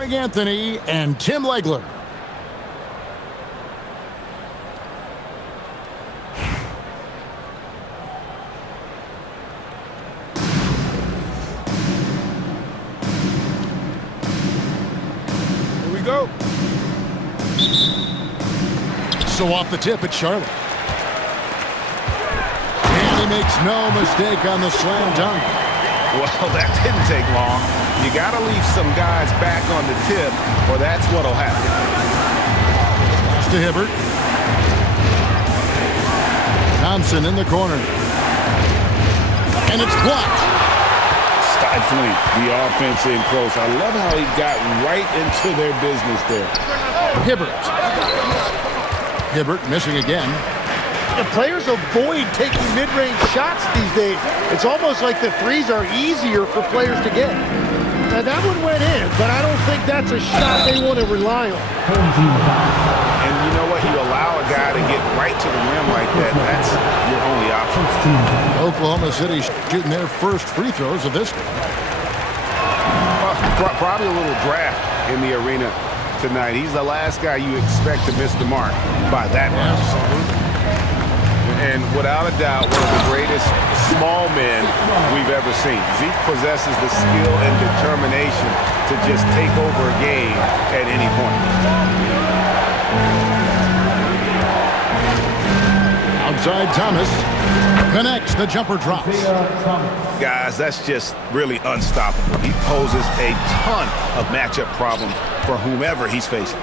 Greg Anthony and Tim Legler. Here we go. So off the tip, it's Charlotte. And he makes no mistake on the slam dunk. Well, that didn't take long. You got to leave some guys back on the tip, or that's what'll happen. Pass to Hibbert. Thompson in the corner. And it's blocked. Stifling the offense in close. I love how he got right into their business there. Hibbert. Hibbert missing again. The players avoid taking mid-range shots these days. It's almost like the threes are easier for players to get. Now that one went in, but I don't think that's a shot they want to rely on. And you know what? You allow a guy to get right to the rim like that. That's your only option. Oklahoma City shooting their first free throws of this. Probably a little draft in the arena tonight. He's the last guy you expect to miss the mark by that much. Absolutely. And without a doubt, one of the greatest small men we've ever seen. Zeke possesses the skill and determination to just take over a game at any point. Outside Thomas connects, the jumper drops. Guys, that's just really unstoppable. He poses a ton of matchup problems for whomever he's facing.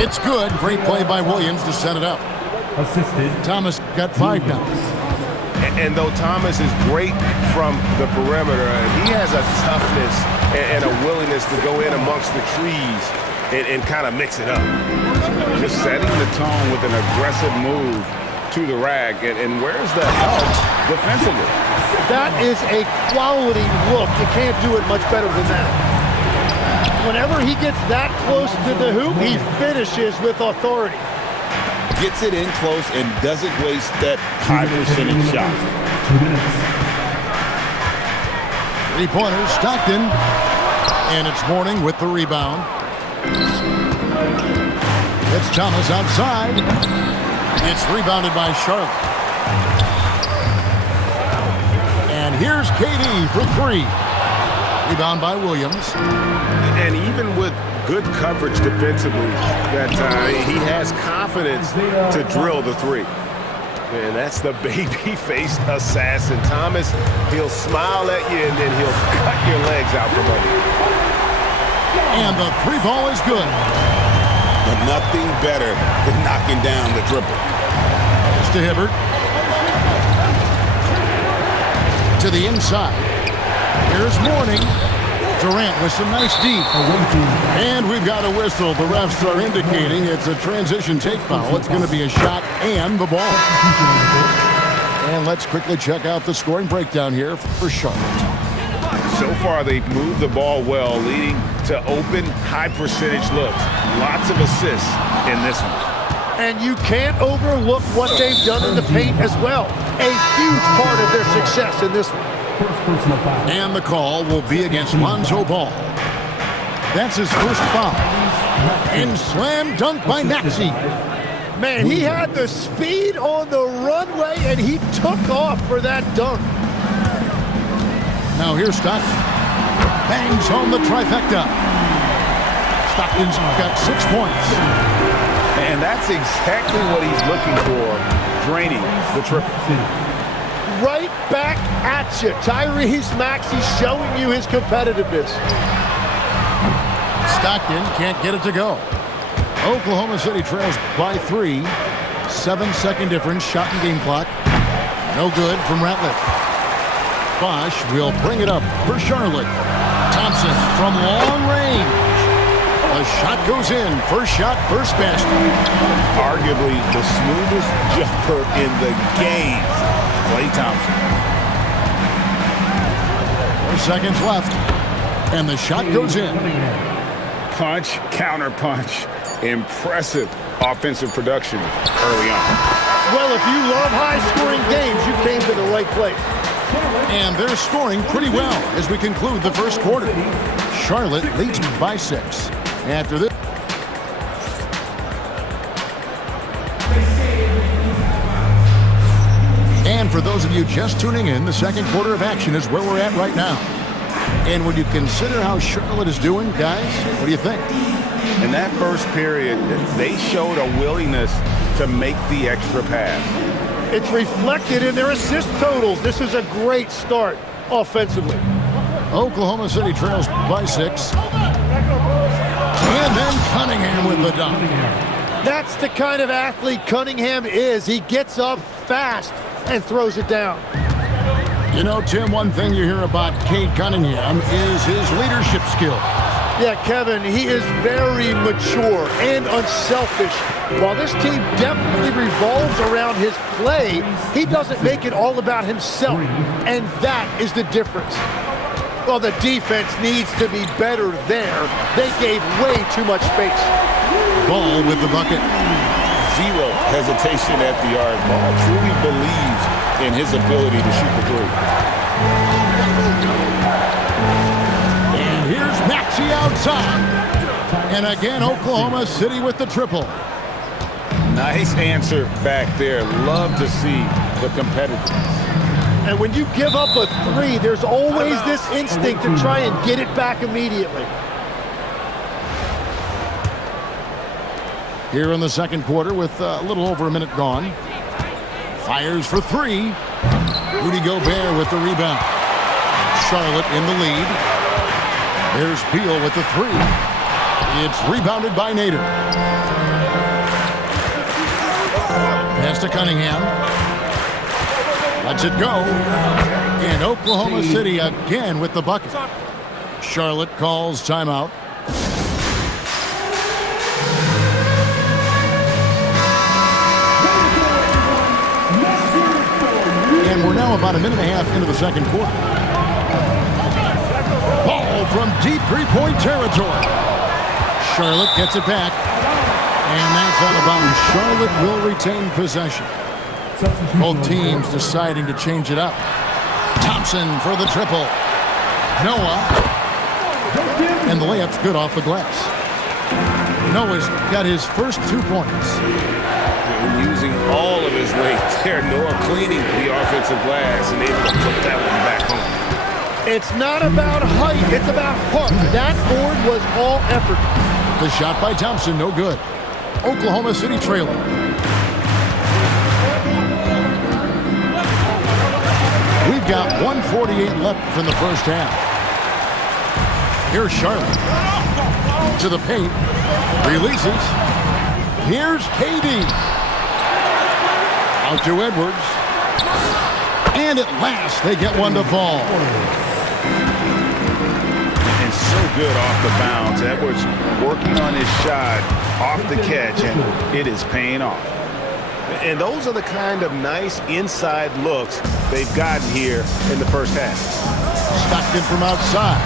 It's good. Great play by Williams to set it up. Assisted. Thomas got 5 now. And though Thomas is great from the perimeter, he has a toughness and a willingness to go in amongst the trees and kind of mix it up. Just setting the tone with an aggressive move to the rack. And where's the help defensively? That is a quality look. You can't do it much better than that. Whenever he gets that close to the hoop, he finishes with authority. Gets it in close and doesn't waste that high percentage shot. 2 minutes. 3-pointer, Stockton. And it's Mourning with the rebound. It's Thomas outside. It's rebounded by Charlotte. And here's KD for 3. Rebound by Williams. And even with good coverage defensively that time, he has confidence to drill the 3. And that's the baby-faced assassin. Thomas, he'll smile at you and then he'll cut your legs out from under you. And the 3 ball is good. But nothing better than knocking down the triple. It's to Hibbert. To the inside. Here's Mourning. Durant with some nice deep. And we've got a whistle. The refs are indicating it's a transition take foul. It's going to be a shot and the ball. And let's quickly check out the scoring breakdown here for Charlotte. So far, they've moved the ball well, leading to open, high-percentage looks. Lots of assists in this one. And you can't overlook what they've done in the paint as well. A huge part of their success in this one. First personal foul. And the call will be against Lonzo Ball. That's his first foul. And slam dunk by Maxey. Man, he had the speed on the runway, and he took off for that dunk. Now here's Stockton. Bangs home the trifecta. Stockton's got 6 points. And that's exactly what he's looking for, draining the triple. Right back at you. Tyrese Maxey showing you his competitiveness. Stockton can't get it to go. Oklahoma City trails by 3. 7-second difference, shot and game clock. No good from Ratliff. Bosch will bring it up for Charlotte. Thompson from long range. The shot goes in. First shot, first basket. Arguably the smoothest jumper in the game. Klay Thompson. 4 seconds left. And the shot goes in. Punch, counter punch. Impressive offensive production early on. Well, if you love high-scoring games, you came to the right place. And they're scoring pretty well as we conclude the first quarter. Charlotte leads by 6. After this. And for those of you just tuning in, the second quarter of action is where we're at right now. And when you consider how Charlotte is doing, guys, what do you think? In that first period, they showed a willingness to make the extra pass. It's reflected in their assist totals. This is a great start offensively. Oklahoma City trails by 6. And then Cunningham with the dunk. That's the kind of athlete Cunningham is. He gets up fast and throws it down. You know, Tim, one thing you hear about Cade Cunningham is his leadership skills. Yeah, Kevin, he is very mature and unselfish. While this team definitely revolves around his play, he doesn't make it all about himself, and that is the difference. Well, the defense needs to be better there. They gave way too much space. Ball with the bucket. Zero hesitation at the arc. Ball truly believes in his ability to shoot the three. And here's Maxey outside. And again, Oklahoma City with the triple. Nice answer back there. Love to see the competitiveness. And when you give up a three, there's always this instinct to try and get it back immediately. Here in the second quarter with a little over a minute gone. Fires for 3. Rudy Gobert with the rebound. Charlotte in the lead. There's Beal with the 3. It's rebounded by Nader. Pass to Cunningham. Lets it go. And Oklahoma City again with the bucket. Charlotte calls timeout. And we're now about a minute and a half into the second quarter. Ball from deep three-point territory. Charlotte gets it back. And that's out of bounds. Charlotte will retain possession. Both teams deciding to change it up. Thompson for the triple. Noah. And the layup's good off the glass. Noah's got his first 2 points. And using all of his weight there, Noah cleaning the offensive glass and able to put that one back home. It's not about height, it's about heart. That board was all effort. The shot by Thompson, no good. Oklahoma City trailing. We've got 1:48 left from the first half. Here's Charlotte. To the paint. Releases. Here's KD. Out to Edwards. And at last, they get one to fall. And so good off the bounce. Edwards working on his shot off the catch, and it is paying off. And those are the kind of nice inside looks they've gotten here in the first half. Stockton from outside.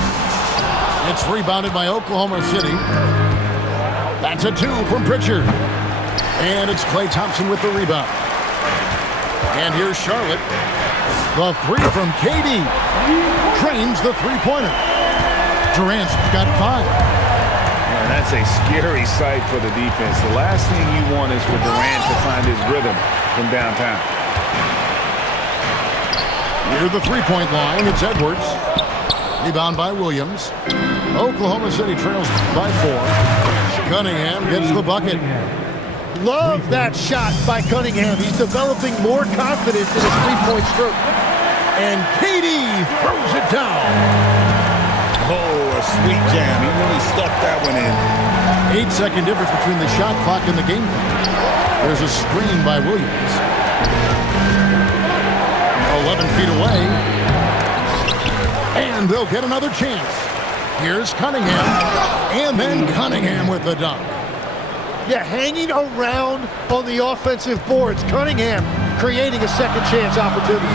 It's rebounded by Oklahoma City. That's a 2 from Pritchard. And it's Klay Thompson with the rebound. And here's Charlotte. The 3 from KD. Drains the three-pointer. Durant's got 5. And that's a scary sight for the defense. The last thing you want is for Durant to find his rhythm from downtown. Near the three-point line, it's Edwards. Rebound by Williams. Oklahoma City trails by 4. Cunningham gets the bucket. Love that shot by Cunningham. He's developing more confidence in his three-point stroke. And KD throws it down. Oh, a sweet jam. He really stuffed that one in. 8-second difference between the shot clock and the game clock. There's a screen by Williams. 11 feet away. And they'll get another chance. Here's Cunningham. And then Cunningham with the dunk. Yeah, hanging around on the offensive boards. Cunningham creating a second chance opportunity.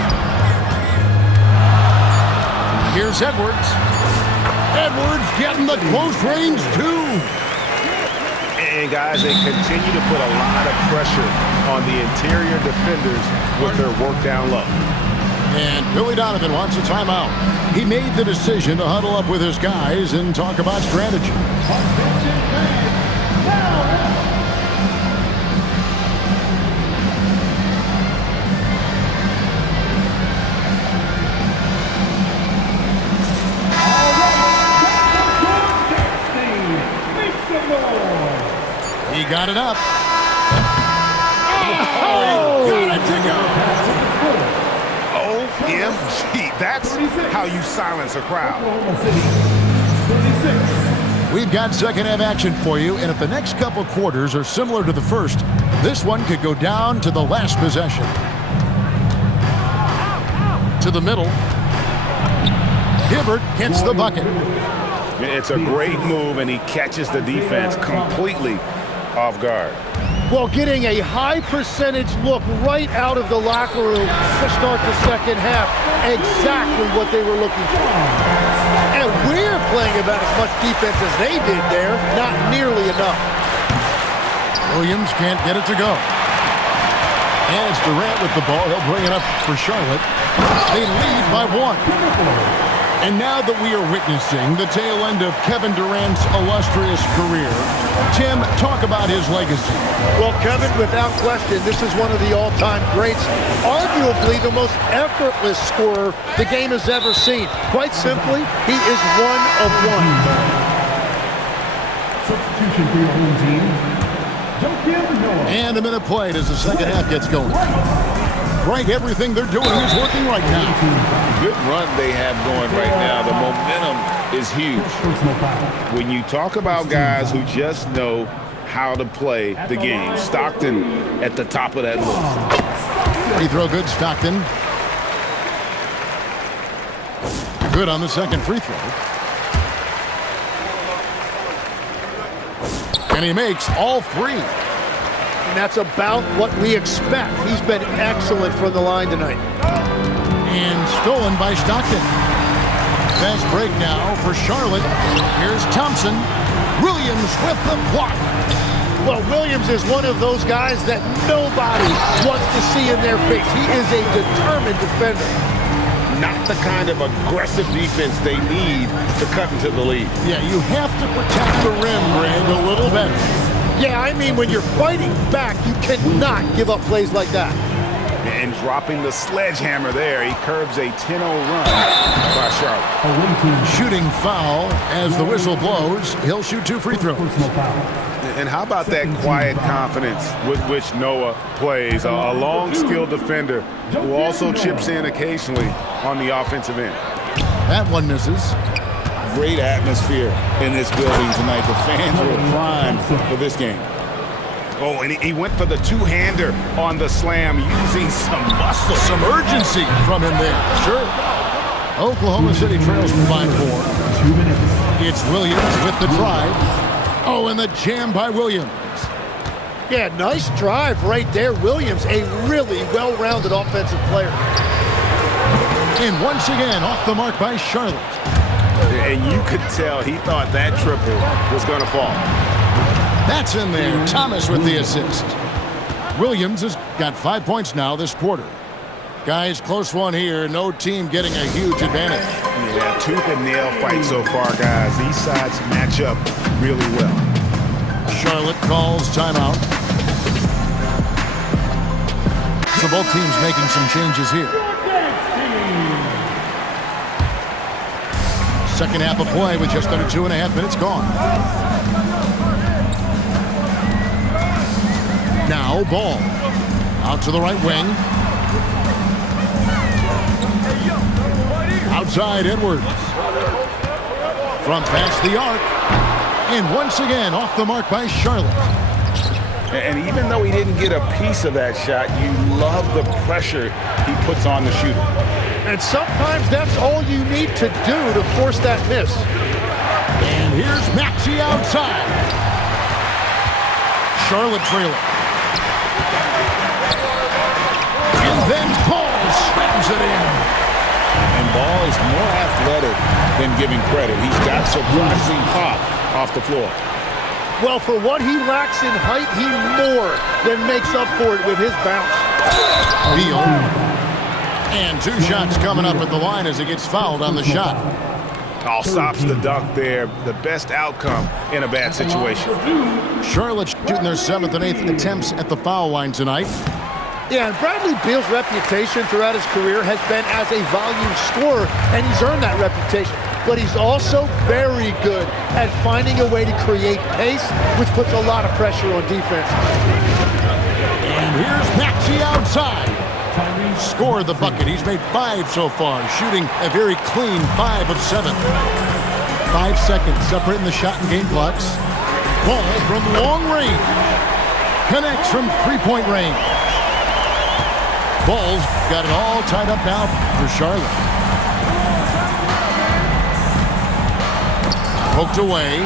Here's Edwards. Edwards getting the close range 2. And guys, they continue to put a lot of pressure on the interior defenders with their work down low. And Billy Donovan wants a timeout. He made the decision to huddle up with his guys and talk about strategy. He got it up. Oh, got it to go. OMG, that's how you silence a crowd. We've got second half action for you, and if the next couple quarters are similar to the first, this one could go down to the last possession. To the middle. Hibbert hits the bucket. It's a great move, and he catches the defense completely off guard. Well, getting a high percentage look right out of the locker room to start the second half. Exactly what they were looking for. And we're playing about as much defense as they did there. Not nearly enough. Williams can't get it to go. And it's Durant with the ball. He'll bring it up for Charlotte. They lead by 1. And now that we are witnessing the tail end of Kevin Durant's illustrious career, Tim, talk about his legacy. Well, Kevin, without question, this is one of the all-time greats. Arguably the most effortless scorer the game has ever seen. Quite simply, he is one of one. Substitution for your home team. Joakim Noah. And a minute played as the second half gets going. Frank, everything they're doing is working right now. Good run they have going right now. The momentum is huge. When you talk about guys who just know how to play the game, Stockton at the top of that list. Free throw good, Stockton. Good on the second free throw. And he makes all 3. And that's about what we expect. He's been excellent from the line tonight. And stolen by Stockton. Fast break now for Charlotte. Here's Thompson. Williams with the block. Well, Williams is one of those guys that nobody wants to see in their face. He is a determined defender. Not the kind of aggressive defense they need to cut into the lead. Yeah, you have to protect the rim, Brand, a little better. Yeah, I mean, when you're fighting back, you cannot give up plays like that. And dropping the sledgehammer there, he curbs a 10-0 run by Charlotte. Shooting foul as the whistle blows. He'll shoot 2 free throws. And how about that quiet confidence with which Noah plays? A long, skilled defender who also chips in occasionally on the offensive end. That one misses. Great atmosphere in this building tonight. The fans were primed for this game. Oh, and he went for the two-hander on the slam, using some muscle. Some urgency from him there. Sure. Oklahoma City trails by 4. 2 minutes. It's Williams with the drive. Oh, and the jam by Williams. Yeah, nice drive right there. Williams, a really well-rounded offensive player. And once again, off the mark by Charlotte. And you could tell he thought that triple was going to fall. That's in there. Thomas with the assist. Williams has got 5 points now this quarter. Guys, close one here. No team getting a huge advantage. Yeah, tooth and nail fight so far, guys. These sides match up really well. Charlotte calls timeout. So both teams making some changes here. Second half of play with just under 2.5 minutes gone. Now Ball. Out to the right wing. Outside Edwards. From past the arc. And once again off the mark by Charlotte. And even though he didn't get a piece of that shot, you love the pressure he puts on the shooter. And sometimes that's all you need to do to force that miss. And here's Maxey outside. Charlotte trailing. And then Ball slams it in. And Ball is more athletic than giving credit. He's got surprising pop off the floor. Well, for what he lacks in height, he more than makes up for it with his bounce. Beal. And 2 shots coming up at the line as he gets fouled on the shot. Oh, stops the dunk there. The best outcome in a bad situation. Charlotte shooting their 7th and 8th attempts at the foul line tonight. Yeah, and Bradley Beal's reputation throughout his career has been as a volume scorer, and he's earned that reputation. But he's also very good at finding a way to create pace, which puts a lot of pressure on defense. And here's Maxey outside. Scored the bucket. He's made 5 so far, shooting a very clean 5 of 7. 5 seconds separating the shot and game clocks. Ball from long range. Connects from 3-point range. Bulls got it all tied up now for Charlotte. Poked away.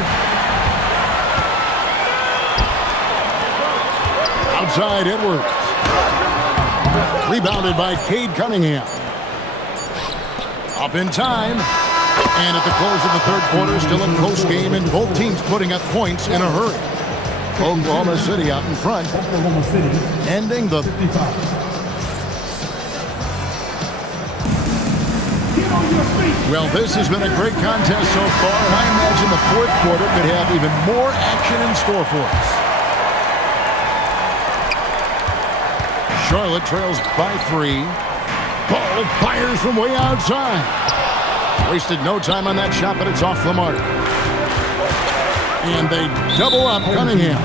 Outside Edwards. Rebounded by Cade Cunningham. Up in time. And at the close of the 3rd quarter, still a close game, and both teams putting up points in a hurry. Oklahoma City out in front. Oklahoma City. Ending the 55. Get on your feet. Well, this has been a great contest so far, and I imagine the 4th quarter could have even more action in store for us. Charlotte trails by 3. Ball fires from way outside. Wasted no time on that shot, but it's off the mark. And they double up Cunningham.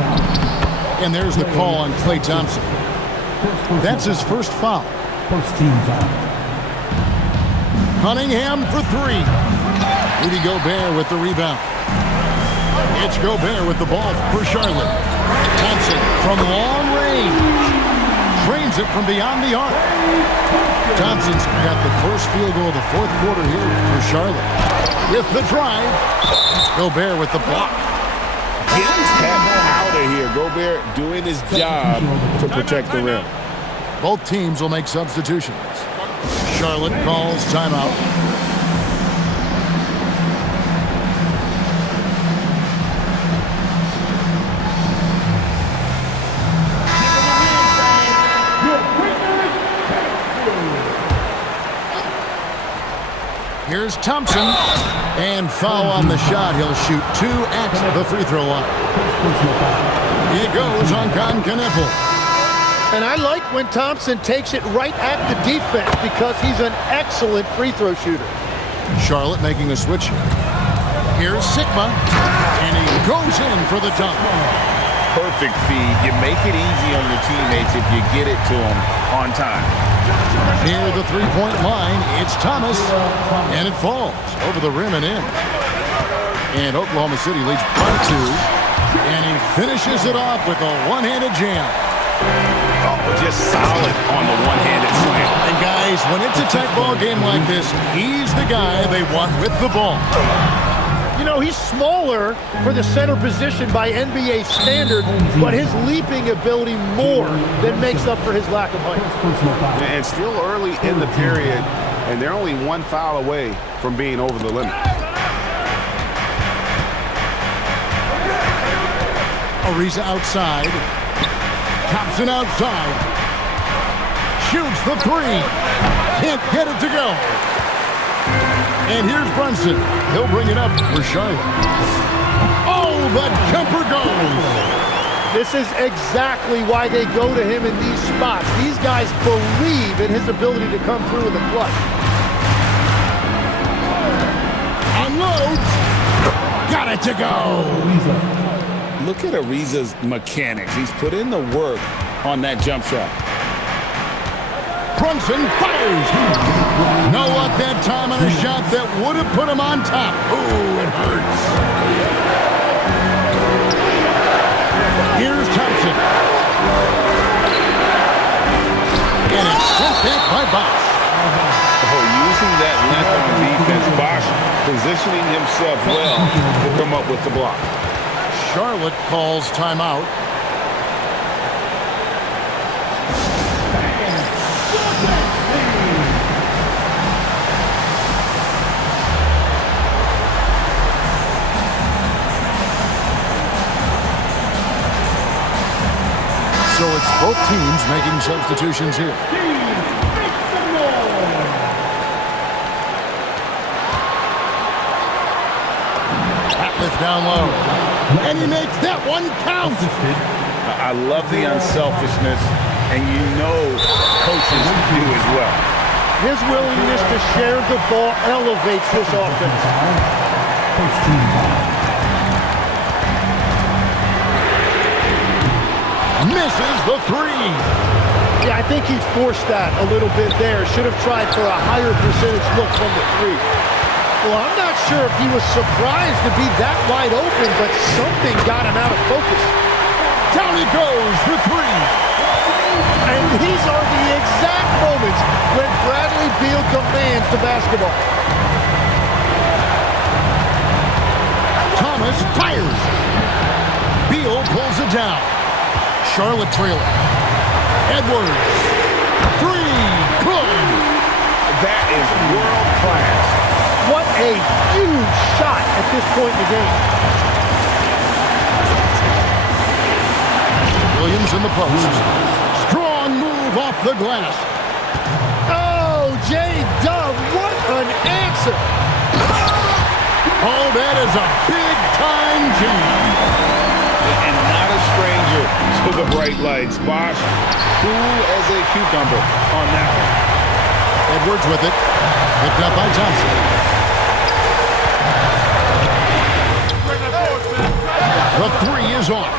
And there's the call on Klay Thompson. That's his first foul. First team foul. Cunningham for 3. Rudy Gobert with the rebound. It's Gobert with the ball for Charlotte. Thompson from long range. Drains it from beyond the arc. Thompson's got the first field goal of the 4th quarter here for Charlotte. With the drive. Gobert with the block. Get that out of here. Gobert doing his job to protect the rim. Both teams will make substitutions. Charlotte calls timeout. Here's Thompson, and foul on the shot. He'll shoot 2 at the free throw line. It goes on Kneppel. And I like when Thompson takes it right at the defense because he's an excellent free throw shooter. Charlotte making a switch here. Here's Sigma, and he goes in for the dunk. Perfect feed. You make it easy on your teammates if you get it to them on time. Near the 3-point line, it's Thomas, and it falls over the rim and in. And Oklahoma City leads by 2, and he finishes it off with a one-handed jam. Oh, just solid on the one-handed slam. And guys, when it's a tight ball game like this, he's the guy they want with the ball. You know, he's smaller for the center position by NBA standard, but his leaping ability more than makes up for his lack of height. And still early in the period, and they're only 1 foul away from being over the limit. Ariza outside. Thompson outside. Shoots the 3. Can't get it to go. And here's Brunson. He'll bring it up for Charlotte. Oh, the jumper goes. This is exactly why they go to him in these spots. These guys believe in his ability to come through in the clutch. Unloads. Got it to go. Look at Ariza's mechanics. He's put in the work on that jump shot. Brunson fires. No luck that time on a shot that would have put him on top. Ooh, it hurts. Here's Thompson. And it's sent back by Bosch. Oh, using that length on defense, Bosch positioning himself well to come up with the block. Charlotte calls timeout. So it's both teams making substitutions here. It's down low. And he makes that one count. I love the unselfishness, and you know coaches do as well. His willingness to share the ball elevates this offense. First team foul. Misses the three. Yeah, I think he forced that a little bit there. Should have tried for a higher percentage look from the three. Well, I'm not sure if he was surprised to be that wide open, but something got him out of focus. Down he goes for three. And these are the exact moments when Bradley Beal commands the basketball. Thomas fires. Beal pulls it down. Charlotte trailing. Edwards. Three. Good. That is world class. What a huge shot at this point in the game. Williams in the post. Strong move off the glass. Oh, J-Dub, what an answer. Oh, that is a big-time jam. And not a stranger to the bright lights. Bosh, cool as a cucumber on that one. Edwards with it. Picked up by Thompson. The three is off.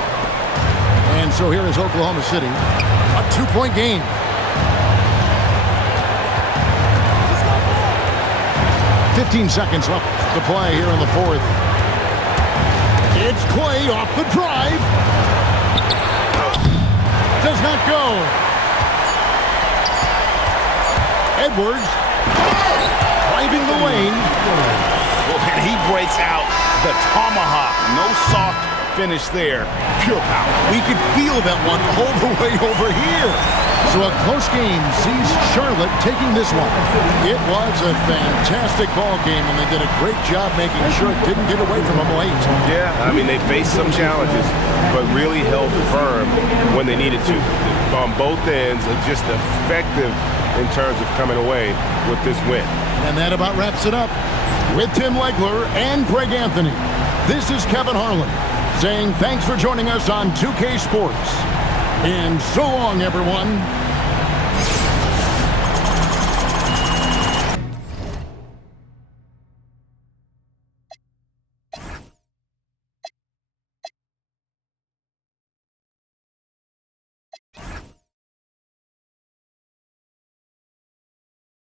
And so here is Oklahoma City. A 2-point game. "15 seconds left to play here in the fourth. It's Clay off the drive. Does not go. Edwards driving the lane. And he breaks out the tomahawk. No soft finish there. Pure power. We could feel that one all the way over here. So a close game sees Charlotte taking this one. It was a fantastic ball game, and they did a great job making sure it didn't get away from them late. Yeah, I mean, they faced some challenges, but really held firm when they needed to. On both ends, just effective in terms of coming away with this win. And that about wraps it up. With Tim Legler and Greg Anthony, this is Kevin Harlan saying thanks for joining us on 2K Sports. And so long, everyone.